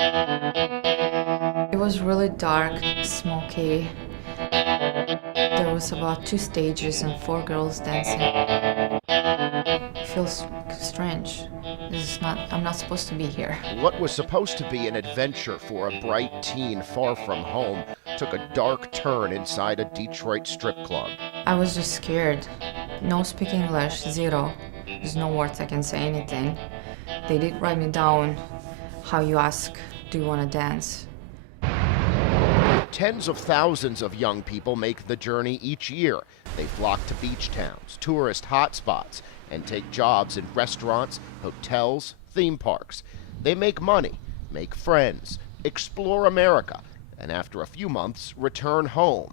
It was really dark, smoky. There was about 2 stages and 4 girls dancing. It feels strange. I'm not supposed to be here. What was supposed to be an adventure for a bright teen far from home took a dark turn inside a Detroit strip club. I was just scared. No speak English, zero. There's no words I can say anything. They did write me down how you ask, do you want to dance? Tens of thousands of young people make the journey each year. They flock to beach towns, tourist hotspots, and take jobs in restaurants, hotels, theme parks. They make money, make friends, explore America, and after a few months, return home.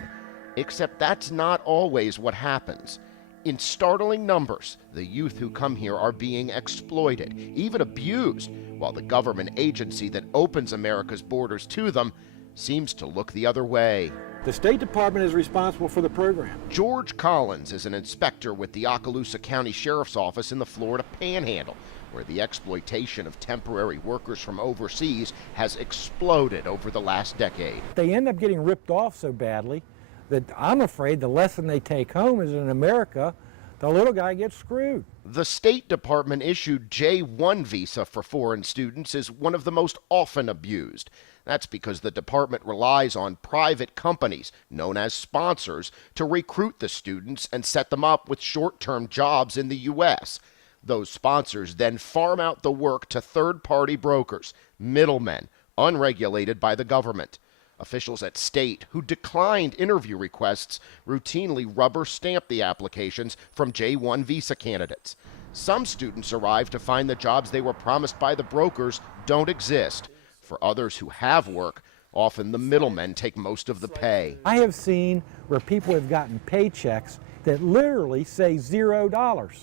Except that's not always what happens. In startling numbers, the youth who come here are being exploited, even abused, while the government agency that opens America's borders to them seems to look the other way. The State Department is responsible for the program. George Collins is an inspector with the OKALOOSA County Sheriff's Office in the Florida Panhandle, where the exploitation of temporary workers from overseas has exploded over the last decade. They end up getting ripped off so badly that I'm afraid the lesson they take home is in America, the little guy gets screwed. The State Department issued J-1 visa for foreign students is one of the most often abused. That's because the department relies on private companies, known as sponsors, to recruit the students and set them up with short-term jobs in the U.S. Those sponsors then farm out the work to third-party brokers, middlemen, unregulated by the government. Officials at state who declined interview requests routinely rubber stamp the applications from J-1 visa candidates. Some students arrive to find the jobs they were promised by the brokers don't exist. For others who have work, often the middlemen take most of the pay. I have seen where people have gotten paychecks that literally say $0,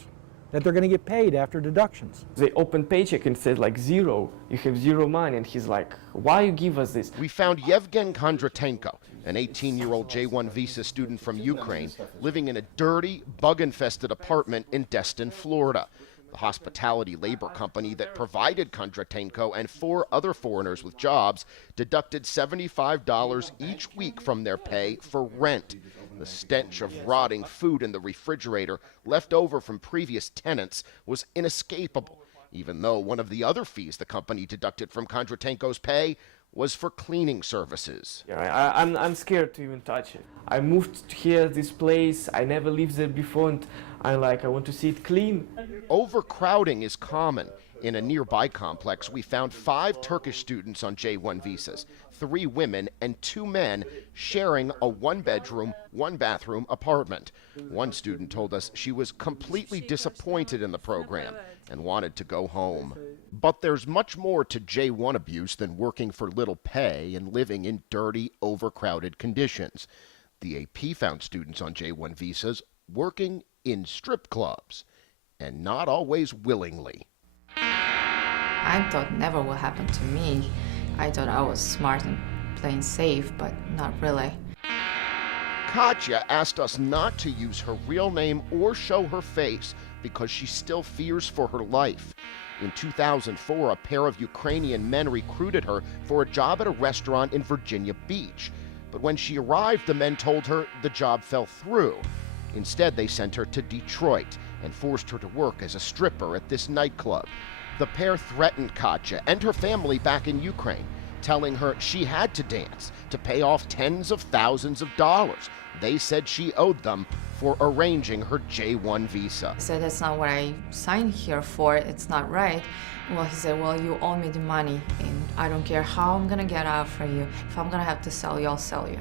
that they're going to get paid after deductions. They open paycheck and said like zero, you have zero money, and he's like, why you give us this? We found IEVGEN KONDRATENKO, an 18-year-old J-1 visa student from Ukraine, living in a dirty, bug-infested apartment in Destin, Florida. The hospitality labor company that provided Kondratenko and 4 other foreigners with jobs deducted $75 each week from their pay for rent. The stench of rotting food in the refrigerator left over from previous tenants was inescapable, even though one of the other fees the company deducted from Kondratenko's pay was for cleaning services. Yeah, I'm scared to even touch it. I moved here, this place, I never lived there before, and I want to see it clean. Overcrowding is common. In a nearby complex, we found 5 Turkish students on J-1 visas, 3 women and 2 men sharing a 1-bedroom, 1-bathroom apartment. One student told us she was completely disappointed in the program and wanted to go home. But there's much more to J-1 abuse than working for little pay and living in dirty, overcrowded conditions. The AP found students on J-1 visas working in strip clubs, and not always willingly. I thought never would happen to me. I thought I was smart and playing safe, but not really. Katya asked us not to use her real name or show her face because she still fears for her life. In 2004, a pair of Ukrainian men recruited her for a job at a restaurant in Virginia Beach. But when she arrived, the men told her the job fell through. Instead, they sent her to Detroit and forced her to work as a stripper at this nightclub. The pair threatened Katya and her family back in Ukraine, telling her she had to dance to pay off tens of thousands of dollars they said she owed them for arranging her J-1 visa. I said, that's not what I signed here for, it's not right. Well, he said, well, you owe me the money, and I don't care how I'm gonna get out for you. If I'm gonna have to sell you, I'll sell you.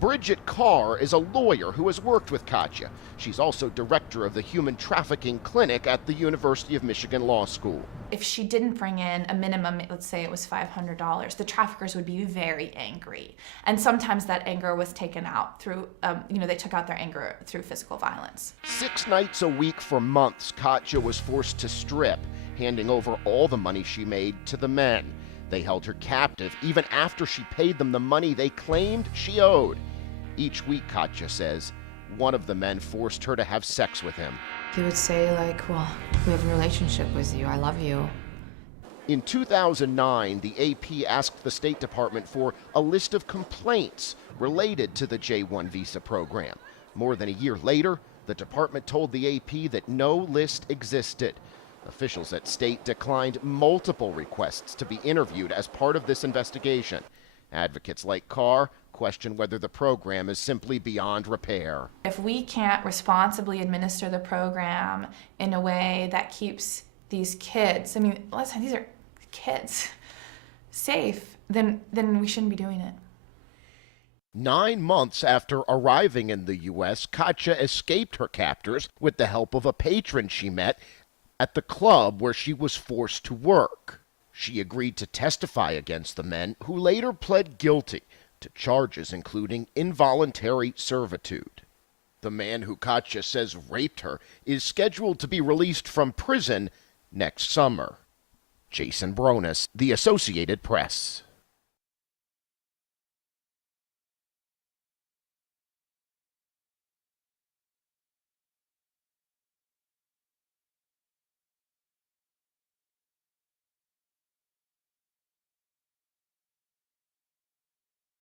Bridgette CARR is a lawyer who has worked with Katya. She's also director of the Human Trafficking Clinic at the University of Michigan Law School. If she didn't bring in a minimum, let's say it was $500, the traffickers would be very angry. And sometimes that anger was taken out through, they took out their anger through physical violence. 6 nights a week for months, Katya was forced to strip, handing over all the money she made to the men. They held her captive even after she paid them the money they claimed she owed. Each week, Katya says, one of the men forced her to have sex with him. He would say, like, well, we have a relationship with you, I love you. In 2009, the AP asked the State Department for a list of complaints related to the J-1 visa program. More than a year later, the department told the AP that no list existed. Officials at State declined multiple requests to be interviewed as part of this investigation. Advocates like CARR question whether the program is simply beyond repair. If we can't responsibly administer the program in a way that keeps these kids, I mean, listen, these are kids, safe, then we shouldn't be doing it. 9 months after arriving in the U.S., Katja escaped her captors with the help of a patron she met at the club where she was forced to work. She agreed to testify against the men, who later pled guilty to charges including involuntary servitude. The man who Katja says raped her is scheduled to be released from prison next summer. Jason Bronis, The Associated Press.